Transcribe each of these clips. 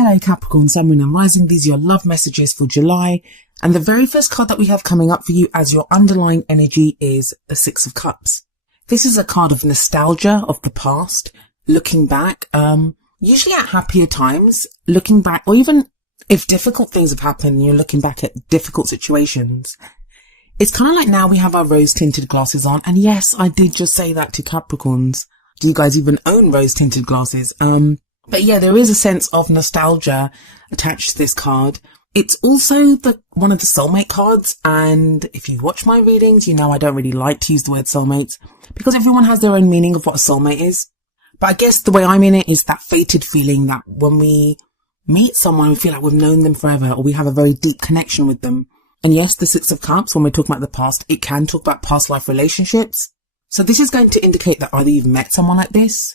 Hello Capricorn, Sun, Moon and Rising. These are your love messages for July. And the very first card that we have coming up for you as your underlying energy is the Six of Cups. This is a card of nostalgia of the past, looking back, usually at happier times, looking back, or even if difficult things have happened and you're looking back at difficult situations. It's kind of like now we have our rose-tinted glasses on. And yes, I did just say that to Capricorns. Do you guys even own rose-tinted glasses? But yeah, there is a sense of nostalgia attached to this card. It's also one of the soulmate cards. And if you watch my readings, you know I don't really like to use the word soulmates because everyone has their own meaning of what a soulmate is. But I guess the way I mean it is that fated feeling that when we meet someone, we feel like we've known them forever or we have a very deep connection with them. And yes, the Six of Cups, when we're talking about the past, it can talk about past life relationships. So this is going to indicate that either you've met someone like this,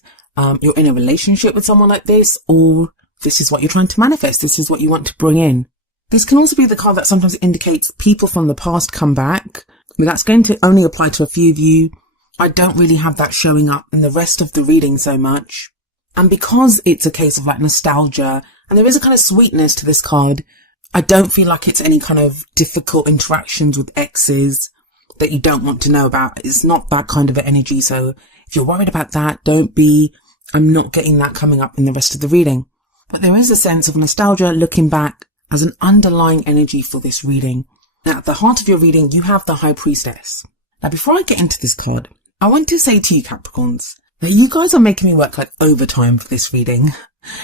you're in a relationship with someone like this, or this is what you're trying to manifest. This is what you want to bring in. This can also be the card that sometimes indicates people from the past come back. But that's going to only apply to a few of you. I don't really have that showing up in the rest of the reading so much. And because it's a case of like nostalgia, and there is a kind of sweetness to this card, I don't feel like it's any kind of difficult interactions with exes that you don't want to know about. It's not that kind of an energy. So if you're worried about that, don't be. I'm not getting that coming up in the rest of the reading. But there is a sense of nostalgia looking back as an underlying energy for this reading. Now, at the heart of your reading, you have the High Priestess. Now, before I get into this card, I want to say to you, Capricorns, that you guys are making me work like overtime for this reading.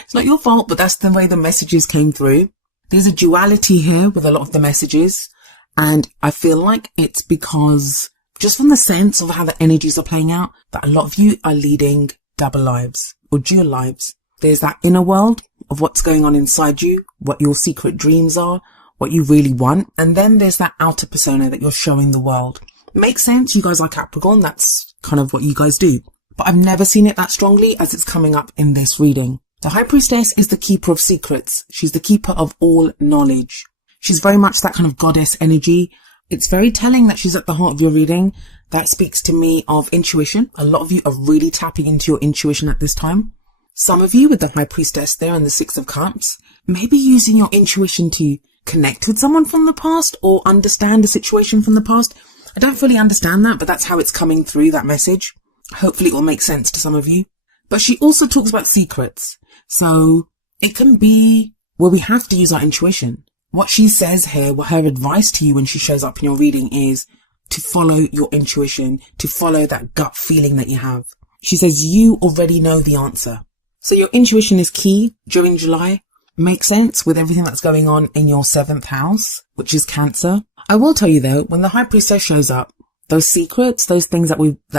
It's not your fault, but that's the way the messages came through. There's a duality here with a lot of the messages. And I feel like it's because, just from the sense of how the energies are playing out, that a lot of you are leading double lives or dual lives. There's that inner world of what's going on inside you, what your secret dreams are, what you really want. And then there's that outer persona that you're showing the world. Makes sense. You guys are Capricorn. That's kind of what you guys do. But I've never seen it that strongly as it's coming up in this reading. The High Priestess is the keeper of secrets. She's the keeper of all knowledge. She's very much that kind of goddess energy. It's very telling that she's at the heart of your reading. That speaks to me of intuition. A lot of you are really tapping into your intuition at this time. Some of you with the High Priestess there and the Six of Cups, maybe using your intuition to connect with someone from the past or understand a situation from the past. I don't fully understand that, but that's how it's coming through, that message. Hopefully it will make sense to some of you. But she also talks about secrets. So it can be where we have to use our intuition. What she says here, what her advice to you when she shows up in your reading is to follow your intuition, to follow that gut feeling that you have. She says you already know the answer. So your intuition is key during July. Makes sense with everything that's going on in your 7th house, which is Cancer. I will tell you though, when the High Priestess shows up, those secrets, those things that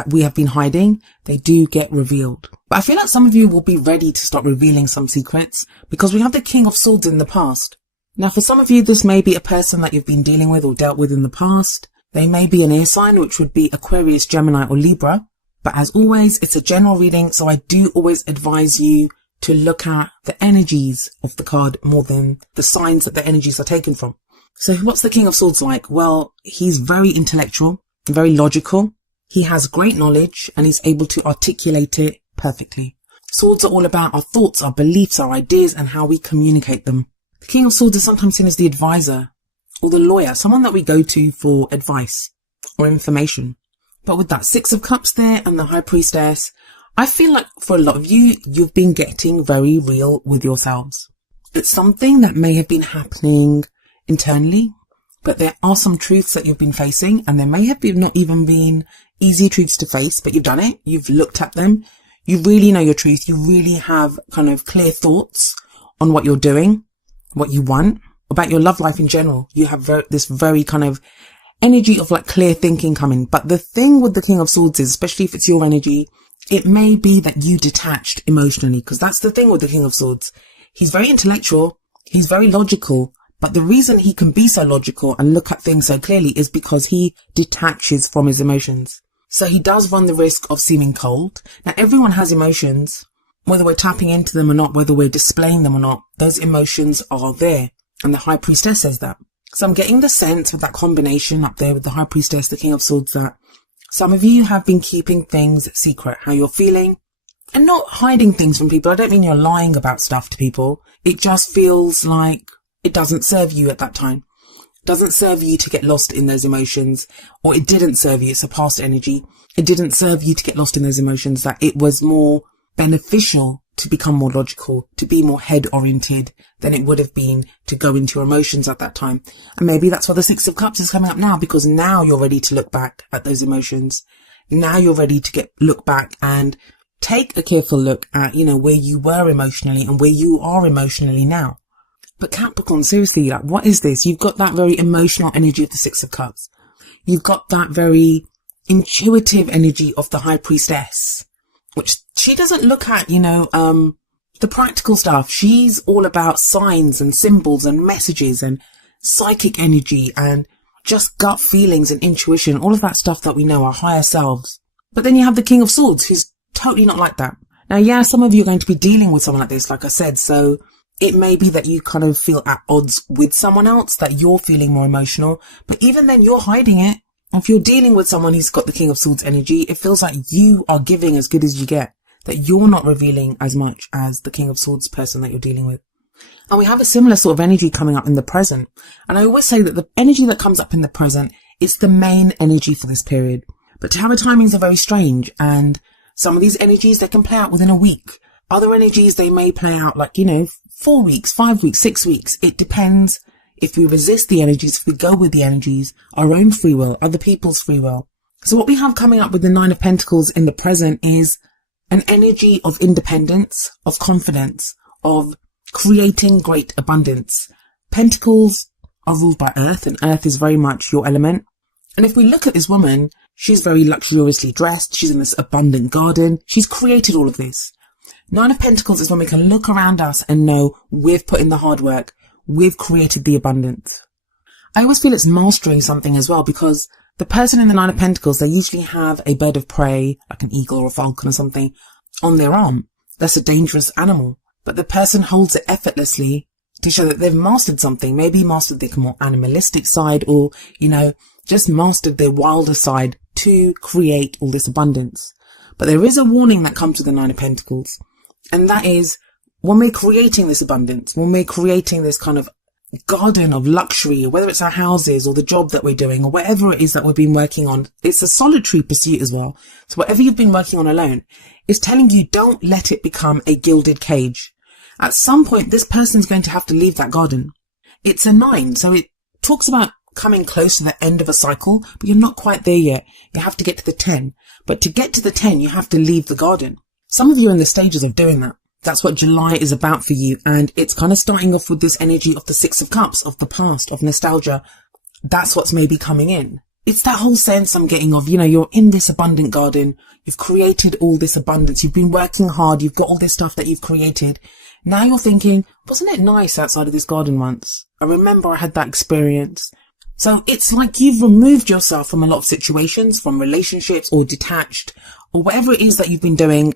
we have been hiding, they do get revealed. But I feel like some of you will be ready to start revealing some secrets because we have the King of Swords in the past. Now, for some of you, this may be a person that you've been dealing with or dealt with in the past. They may be an air sign, which would be Aquarius, Gemini, or Libra. But as always, it's a general reading, so I do always advise you to look at the energies of the card more than the signs that the energies are taken from. So what's the King of Swords like? Well, he's very intellectual, very logical. He has great knowledge and he's able to articulate it perfectly. Swords are all about our thoughts, our beliefs, our ideas, and how we communicate them. The King of Swords is sometimes seen as the advisor or the lawyer, someone that we go to for advice or information. But with that Six of Cups there and the High Priestess, I feel like for a lot of you, you've been getting very real with yourselves. It's something that may have been happening internally, but there are some truths that you've been facing and there may have not even been easy truths to face, but you've done it. You've looked at them. You really know your truth. You really have kind of clear thoughts on what you're doing, what you want, about your love life in general. You have this very kind of energy of like clear thinking coming. But the thing with the King of Swords is, especially if it's your energy, it may be that you detached emotionally, because that's the thing with the King of Swords. He's very intellectual. He's very logical. But the reason he can be so logical and look at things so clearly is because he detaches from his emotions. So he does run the risk of seeming cold. Now, everyone has emotions. Whether we're tapping into them or not, whether we're displaying them or not, those emotions are there. And the High Priestess says that. So I'm getting the sense with that combination up there with the High Priestess, the King of Swords, that some of you have been keeping things secret, how you're feeling, And not hiding things from people. I don't mean you're lying about stuff to people. It just feels like it doesn't serve you at that time. It doesn't serve you to get lost in those emotions, or it didn't serve you. It's a past energy. It didn't serve you to get lost in those emotions, that it was more beneficial to become more logical, to be more head oriented than it would have been to go into your emotions at that time. And maybe that's why the Six of Cups is coming up now, because now you're ready to look back at those emotions. Now you're ready to look back and take a careful look at, where you were emotionally and where you are emotionally now. But Capricorn, seriously, like, what is this? You've got that very emotional energy of the Six of Cups. You've got that very intuitive energy of the High Priestess, which she doesn't look at, the practical stuff. She's all about signs and symbols and messages and psychic energy and just gut feelings and intuition, all of that stuff that we know, our higher selves. But then you have the King of Swords, who's totally not like that. Now, yeah, some of you are going to be dealing with someone like this, like I said, so it may be that you kind of feel at odds with someone else, that you're feeling more emotional, but even then you're hiding it. If you're dealing with someone who's got the King of Swords energy, it feels like you are giving as good as you get, that you're not revealing as much as the King of Swords person that you're dealing with. And we have a similar sort of energy coming up in the present. And I always say that the energy that comes up in the present is the main energy for this period. But Tarot timings are very strange, and some of these energies, they can play out within a week. Other energies, they may play out like, 4 weeks, 5 weeks, 6 weeks. It depends if we resist the energies, if we go with the energies, our own free will, other people's free will. So what we have coming up with the Nine of Pentacles in the present is an energy of independence, of confidence, of creating great abundance. Pentacles are ruled by Earth, and Earth is very much your element. And if we look at this woman, she's very luxuriously dressed. She's in this abundant garden. She's created all of this. Nine of Pentacles is when we can look around us and know we've put in the hard work. We've created the abundance. I always feel it's mastering something as well, because the person in the Nine of Pentacles, they usually have a bird of prey, like an eagle or a falcon or something, on their arm. That's a dangerous animal. But the person holds it effortlessly to show that they've mastered something. Maybe mastered their more animalistic side, or, just mastered their wilder side to create all this abundance. But there is a warning that comes with the Nine of Pentacles. And that is, when we're creating this abundance, when we're creating this kind of garden of luxury, whether it's our houses or the job that we're doing or whatever it is that we've been working on, it's a solitary pursuit as well. So whatever you've been working on alone is telling you, don't let it become a gilded cage. At some point, this person's going to have to leave that garden. It's a 9, so it talks about coming close to the end of a cycle, but you're not quite there yet. You have to get to the 10. But to get to the 10, you have to leave the garden. Some of you are in the stages of doing that. That's what July is about for you. And it's kind of starting off with this energy of the Six of Cups, of the past, of nostalgia. That's what's maybe coming in. It's that whole sense I'm getting of, you're in this abundant garden. You've created all this abundance. You've been working hard. You've got all this stuff that you've created. Now you're thinking, wasn't it nice outside of this garden once? I remember I had that experience. So it's like you've removed yourself from a lot of situations, from relationships or detached or whatever it is that you've been doing.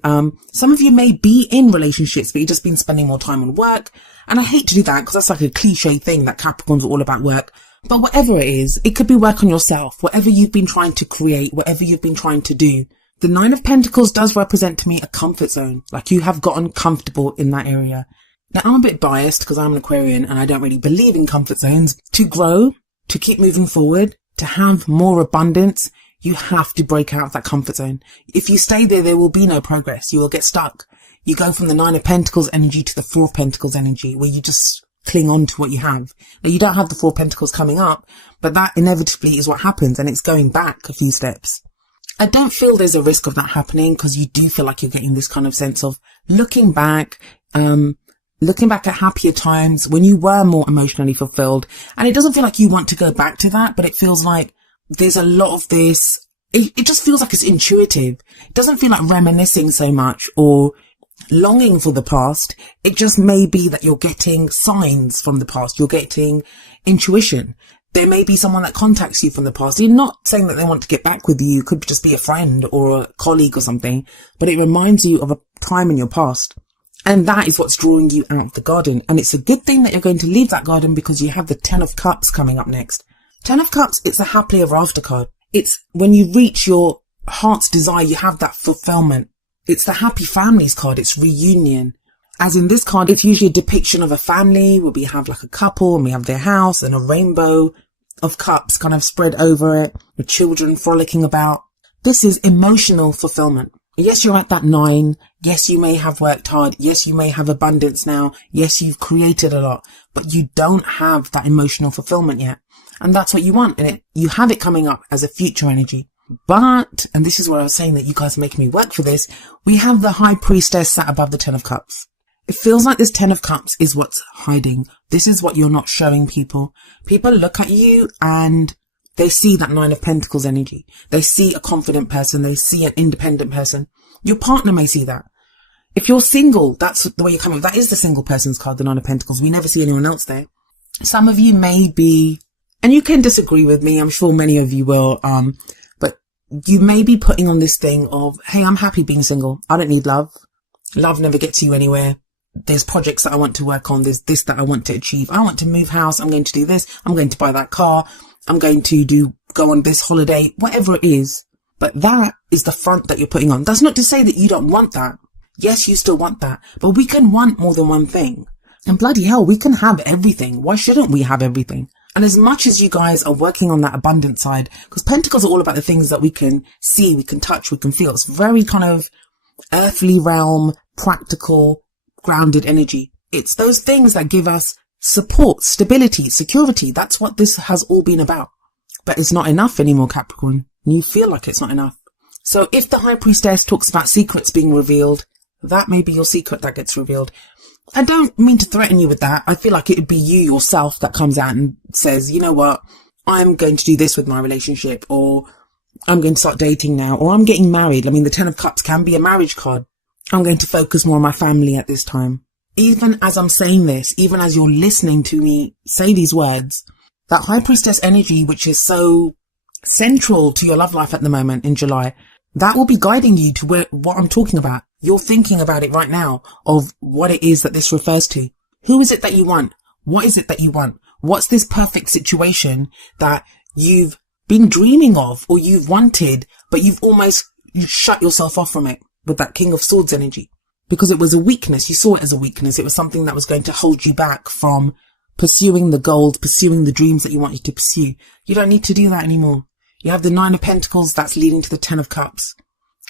Some of you may be in relationships, but you've just been spending more time on work. And I hate to do that because that's like a cliche thing that Capricorns are all about work. But whatever it is, it could be work on yourself, whatever you've been trying to create, whatever you've been trying to do. The Nine of Pentacles does represent to me a comfort zone, like you have gotten comfortable in that area. Now, I'm a bit biased because I'm an Aquarian and I don't really believe in comfort zones. To grow, to keep moving forward, to have more abundance, you have to break out of that comfort zone. If you stay there, there will be no progress. You will get stuck. You go from the Nine of Pentacles energy to the Four of Pentacles energy, where you just cling on to what you have. Now, you don't have the Four of Pentacles coming up, but that inevitably is what happens, and it's going back a few steps. I don't feel there's a risk of that happening because you do feel like you're getting this kind of sense of looking back at happier times when you were more emotionally fulfilled. And it doesn't feel like you want to go back to that, but it feels like there's a lot of this. It just feels like it's intuitive. It doesn't feel like reminiscing so much or longing for the past. It just may be that you're getting signs from the past. You're getting intuition. There may be someone that contacts you from the past. You're not saying that they want to get back with you. It could just be a friend or a colleague or something, but it reminds you of a time in your past. And that is what's drawing you out of the garden. And it's a good thing that you're going to leave that garden because you have the 10 of Cups coming up next. 10 of Cups, it's a happily ever after card. It's when you reach your heart's desire, you have that fulfillment. It's the happy families card. It's reunion. As in this card, it's usually a depiction of a family where we have like a couple and we have their house and a rainbow of cups kind of spread over it with children frolicking about. This is emotional fulfillment. Yes, you're at that 9. Yes, you may have worked hard. Yes, you may have abundance now. Yes, you've created a lot, but you don't have that emotional fulfillment yet. And that's what you want. And you have it coming up as a future energy. But, and this is what I was saying that you guys are making me work for this, we have the High Priestess sat above the 10 of Cups. It feels like this 10 of Cups is what's hiding. This is what you're not showing people. People look at you and they see that 9 of Pentacles energy. They see a confident person. They see an independent person. Your partner may see that. If you're single, that's the way you're coming. That is the single person's card, the 9 of Pentacles. We never see anyone else there. Some of you may be, and you can disagree with me. I'm sure many of you will. But you may be putting on this thing of, hey, I'm happy being single. I don't need love. Love never gets you anywhere. There's projects that I want to work on. There's this that I want to achieve. I want to move house. I'm going to do this. I'm going to buy that car. I'm going to go on this holiday, whatever it is. But that is the front that you're putting on. That's not to say that you don't want that. Yes, you still want that, but we can want more than one thing. And bloody hell, we can have everything. Why shouldn't we have everything? And as much as you guys are working on that abundant side, because Pentacles are all about the things that we can see, we can touch, we can feel. It's very kind of earthly realm, practical, grounded energy. It's those things that give us support, stability, security. That's what this has all been about. But it's not enough anymore, Capricorn. You feel like it's not enough. So if the High Priestess talks about secrets being revealed, that may be your secret that gets revealed. I don't mean to threaten you with that. I feel like it would be you yourself that comes out and says, you know what, I'm going to do this with my relationship, or I'm going to start dating now, or I'm getting married. I mean, the 10 of Cups can be a marriage card. I'm going to focus more on my family at this time. Even as I'm saying this, even as you're listening to me say these words, that High Priestess energy, which is so central to your love life at the moment in July, that will be guiding you to what I'm talking about. You're thinking about it right now of what it is that this refers to. Who is it that you want? What is it that you want? What's this perfect situation that you've been dreaming of or you've wanted, but you've shut yourself off from it with that King of Swords energy? Because it was a weakness. You saw it as a weakness. It was something that was going to hold you back from pursuing the goals, pursuing the dreams that you wanted to pursue. You don't need to do that anymore. You have the 9 of Pentacles that's leading to the 10 of Cups.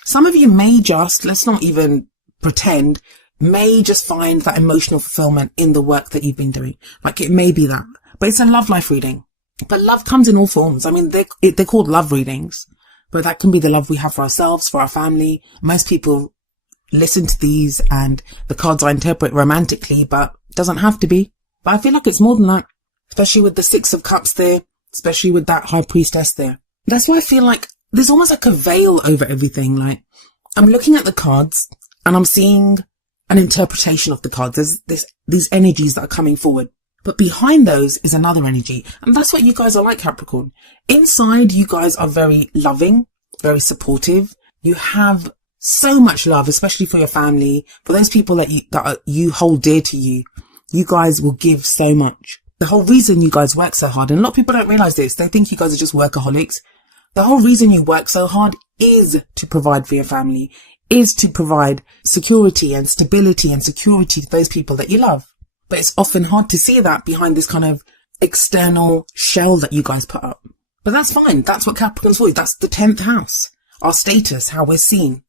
Some of you may just, let's not even pretend, may just find that emotional fulfillment in the work that you've been doing. Like it may be that, but it's a love life reading. But love comes in all forms. I mean, they're called love readings, but that can be the love we have for ourselves, for our family. Most people listen to these and the cards I interpret romantically, but it doesn't have to be. But I feel like it's more than that, especially with the 6 of Cups there, especially with that High Priestess there. That's why I feel like there's almost like a veil over everything. Like I'm looking at the cards and I'm seeing an interpretation of the cards. There's these energies that are coming forward, but behind those is another energy. And that's what you guys are like, Capricorn. Inside, you guys are very loving, very supportive. You have so much love, especially for your family, for those people that you hold dear to you. You guys will give so much. The whole reason you guys work so hard, and a lot of people don't realize this, they think you guys are just workaholics. The whole reason you work so hard is to provide for your family, is to provide security and stability and security to those people that you love. But it's often hard to see that behind this kind of external shell that you guys put up. But that's fine. That's what Capricorn's for. That's the 10th house, our status, how we're seen.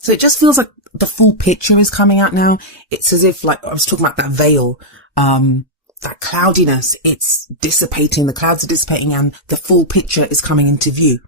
So it just feels like the full picture is coming out now. It's as if, like I was talking about that veil, that cloudiness, it's dissipating, the clouds are dissipating and the full picture is coming into view.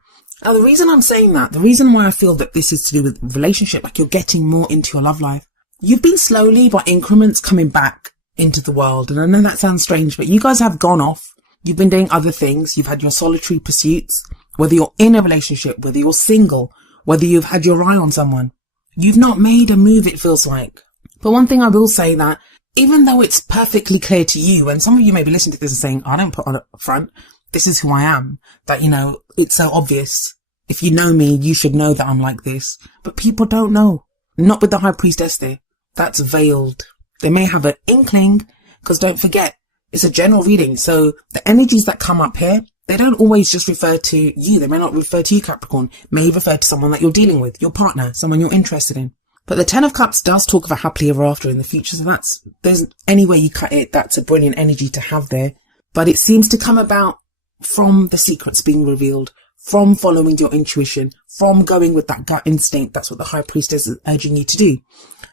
Now, the reason I'm saying that, the reason why I feel that this is to do with relationship, like you're getting more into your love life. You've been slowly, by increments, coming back into the world. And I know that sounds strange, but you guys have gone off. You've been doing other things. You've had your solitary pursuits, whether you're in a relationship, whether you're single, whether you've had your eye on someone. You've not made a move, it feels like. But one thing I will say that, even though it's perfectly clear to you, and some of you may be listening to this and saying, I don't put on up front, this is who I am, that, you know, it's so obvious. If you know me, you should know that I'm like this. But people don't know. Not with the High Priestess there. That's veiled. They may have an inkling, because don't forget, it's a general reading. So the energies that come up here, they don't always just refer to you. They may not refer to you, Capricorn. May refer to someone that you're dealing with, your partner, someone you're interested in. But the Ten of Cups does talk of a happily ever after in the future. So there's any way you cut it, that's a brilliant energy to have there. But it seems to come about from the secrets being revealed, from following your intuition, from going with that gut instinct. That's what the High Priestess is urging you to do.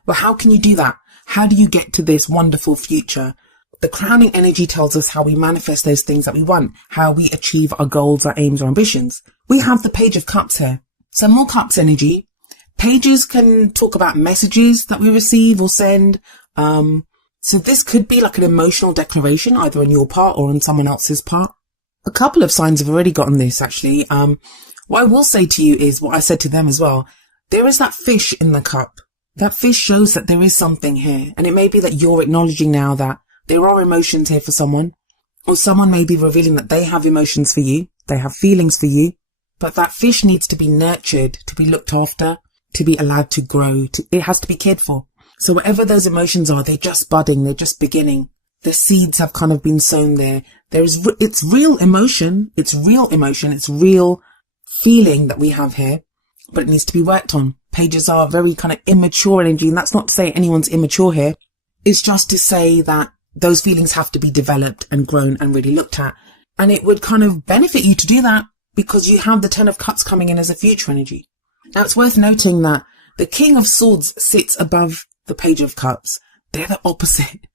Well, how can you do that? How do you get to this wonderful future? The crowning energy tells us how we manifest those things that we want, how we achieve our goals, our aims, our ambitions. We have the Page of Cups here. So more Cups energy. Pages can talk about messages that we receive or send. So this could be like an emotional declaration, either on your part or on someone else's part. A couple of signs have already gotten this, actually. What I will say to you is what I said to them as well. There is that fish in the cup. That fish shows that there is something here. And it may be that you're acknowledging now that there are emotions here for someone, or someone may be revealing that they have emotions for you. They have feelings for you, but that fish needs to be nurtured, to be looked after, to be allowed to grow. It has to be cared for. So whatever those emotions are, they're just budding. They're just beginning. The seeds have kind of been sown there. It's real emotion. It's real emotion. It's real feeling that we have here, but it needs to be worked on. Pages are very kind of immature energy. And that's not to say anyone's immature here. It's just to say that those feelings have to be developed and grown and really looked at. And it would kind of benefit you to do that because you have the Ten of Cups coming in as a future energy. Now, it's worth noting that the King of Swords sits above the Page of Cups. They're the opposite.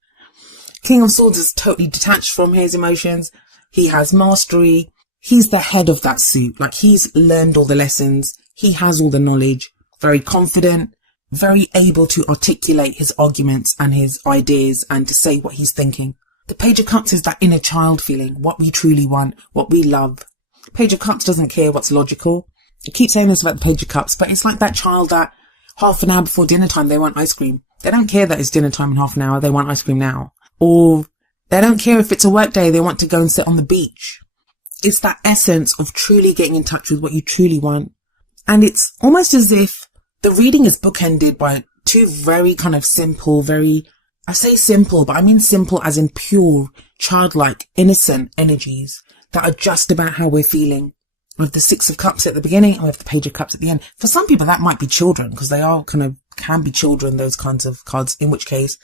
King of Swords is totally detached from his emotions. He has mastery. He's the head of that suit. Like, he's learned all the lessons. He has all the knowledge. Very confident. Very able to articulate his arguments and his ideas and to say what he's thinking. The Page of Cups is that inner child feeling, what we truly want, what we love. Page of Cups doesn't care what's logical. I keep saying this about the Page of Cups, but it's like that child that half an hour before dinner time, they want ice cream. They don't care that it's dinner time in half an hour. They want ice cream now. Or they don't care if it's a work day. They want to go and sit on the beach. It's that essence of truly getting in touch with what you truly want. And it's almost as if the reading is bookended by two very kind of simple, I say simple, but I mean simple as in pure, childlike, innocent energies that are just about how we're feeling. With the Six of Cups at the beginning and with the Page of Cups at the end. For some people, that might be children because they are can be children, those kinds of cards, in which case,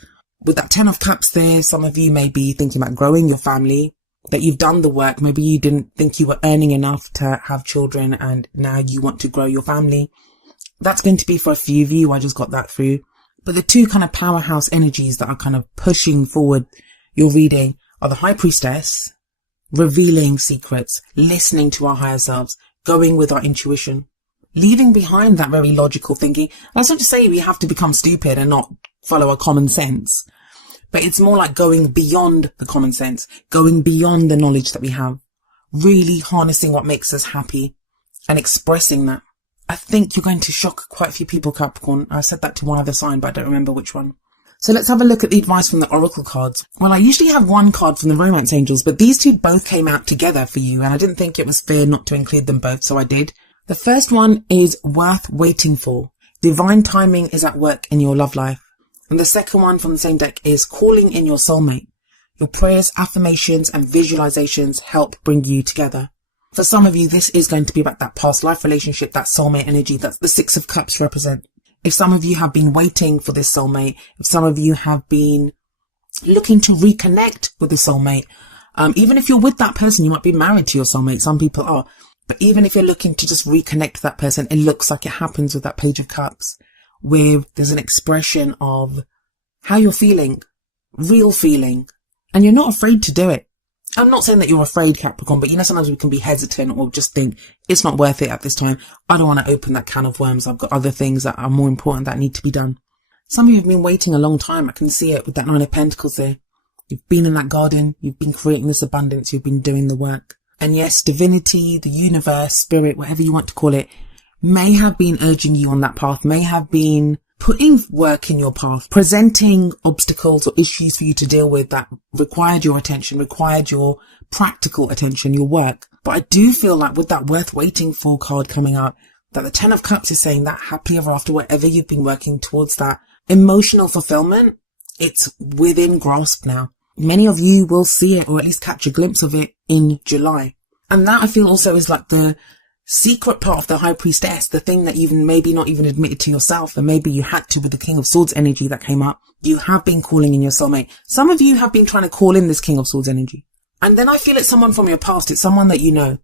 with that Ten of Cups there, some of you may be thinking about growing your family, that you've done the work. Maybe you didn't think you were earning enough to have children and now you want to grow your family. That's going to be for a few of you. I just got that through. But the two kind of powerhouse energies that are kind of pushing forward your reading are the High Priestess, revealing secrets, listening to our higher selves, going with our intuition, leaving behind that very logical thinking. That's not to say we have to become stupid and not follow our common sense, but it's more like going beyond the common sense, going beyond the knowledge that we have, really harnessing what makes us happy and expressing that. I think you're going to shock quite a few people, Capricorn. I said that to one other sign, but I don't remember which one. So let's have a look at the advice from the Oracle cards. Well, I usually have one card from the Romance Angels, but these two both came out together for you, and I didn't think it was fair not to include them both, so I did. The first one is worth waiting for. Divine timing is at work in your love life. And the second one from the same deck is calling in your soulmate. Your prayers, affirmations, and visualizations help bring you together. For some of you, this is going to be about that past life relationship, that soulmate energy that the Six of Cups represent. If some of you have been waiting for this soulmate, if some of you have been looking to reconnect with the soulmate, even if you're with that person, you might be married to your soulmate. Some people are. But even if you're looking to just reconnect with that person, it looks like it happens with that Page of Cups, where there's an expression of how you're feeling, real feeling, and you're not afraid to do it. I'm not saying that you're afraid, Capricorn, but sometimes we can be hesitant or just think it's not worth it at this time. I don't want to open that can of worms. I've got other things that are more important that need to be done. Some of you have been waiting a long time. I can see it with that Nine of Pentacles there. You've been in that garden. You've been creating this abundance. You've been doing the work. And yes, divinity, the universe, spirit, whatever you want to call it, may have been urging you on that path, may have been putting work in your path, presenting obstacles or issues for you to deal with that required your attention, required your practical attention, your work. But I do feel like with that worth waiting for card coming up, that the Ten of Cups is saying that happily ever after, whatever you've been working towards, that emotional fulfillment, it's within grasp now. Many of you will see it or at least catch a glimpse of it in July. And that I feel also is like the secret part of the High Priestess, the thing that you've maybe not even admitted to yourself, and maybe you had to with the King of Swords energy that came up. You have been calling in your soulmate. Some of you have been trying to call in this King of Swords energy. And then I feel it's someone from your past. It's someone that you know.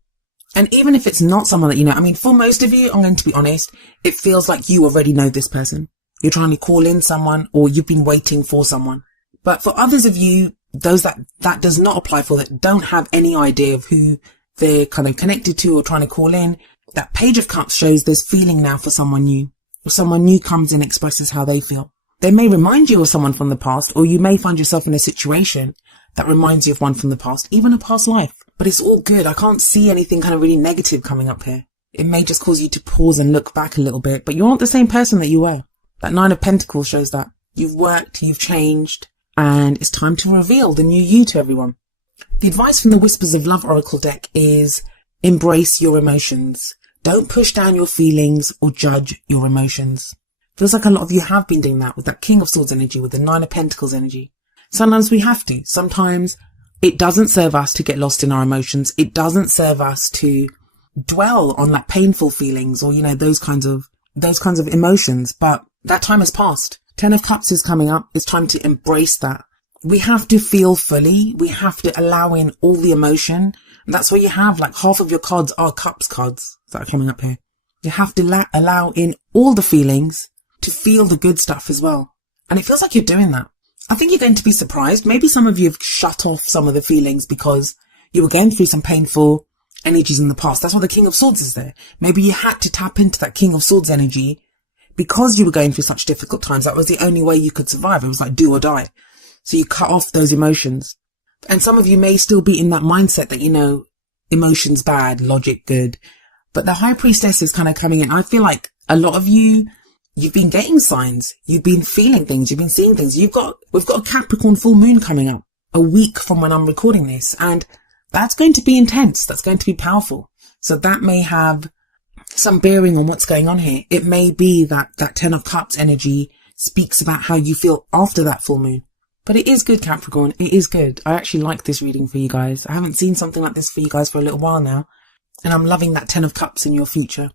And even if it's not someone that you know, I mean, for most of you, I'm going to be honest, it feels like you already know this person. You're trying to call in someone, or you've been waiting for someone. But for others of you, those that does not apply for, that don't have any idea of who they're kind of connected to or trying to call in, that Page of Cups shows there's feeling now for someone new. Or someone new comes and expresses how they feel. They may remind you of someone from the past, or you may find yourself in a situation that reminds you of one from the past, even a past life. But it's all good. I can't see anything kind of really negative coming up here. It may just cause you to pause and look back a little bit, but you're not the same person that you were. That Nine of Pentacles shows that. You've worked, you've changed, and it's time to reveal the new you to everyone. The advice from the Whispers of Love Oracle deck is embrace your emotions. Don't push down your feelings or judge your emotions. Feels like a lot of you have been doing that with that King of Swords energy, with the Nine of Pentacles energy. Sometimes we have to. Sometimes it doesn't serve us to get lost in our emotions. It doesn't serve us to dwell on that painful feelings or, you know, those kinds of emotions. But that time has passed. 10 of Cups is coming up. It's time to embrace that. We have to feel fully. We have to allow in all the emotion. And that's why you have like half of your cards are Cups cards that are coming up here. You have to allow in all the feelings to feel the good stuff as well. And it feels like you're doing that. I think you're going to be surprised. Maybe some of you have shut off some of the feelings because you were going through some painful energies in the past. That's why the King of Swords is there. Maybe you had to tap into that King of Swords energy because you were going through such difficult times. That was the only way you could survive. It was like do or die. So you cut off those emotions. And some of you may still be in that mindset that, you know, emotions bad, logic good. But the High Priestess is kind of coming in. I feel like a lot of you, you've been getting signs. You've been feeling things. You've been seeing things. We've got a Capricorn full moon coming up a week from when I'm recording this. And that's going to be intense. That's going to be powerful. So that may have some bearing on what's going on here. It may be that 10 of Cups energy speaks about how you feel after that full moon. But it is good, Capricorn. It is good. I actually like this reading for you guys. I haven't seen something like this for you guys for a little while now. And I'm loving that 10 of Cups in your future.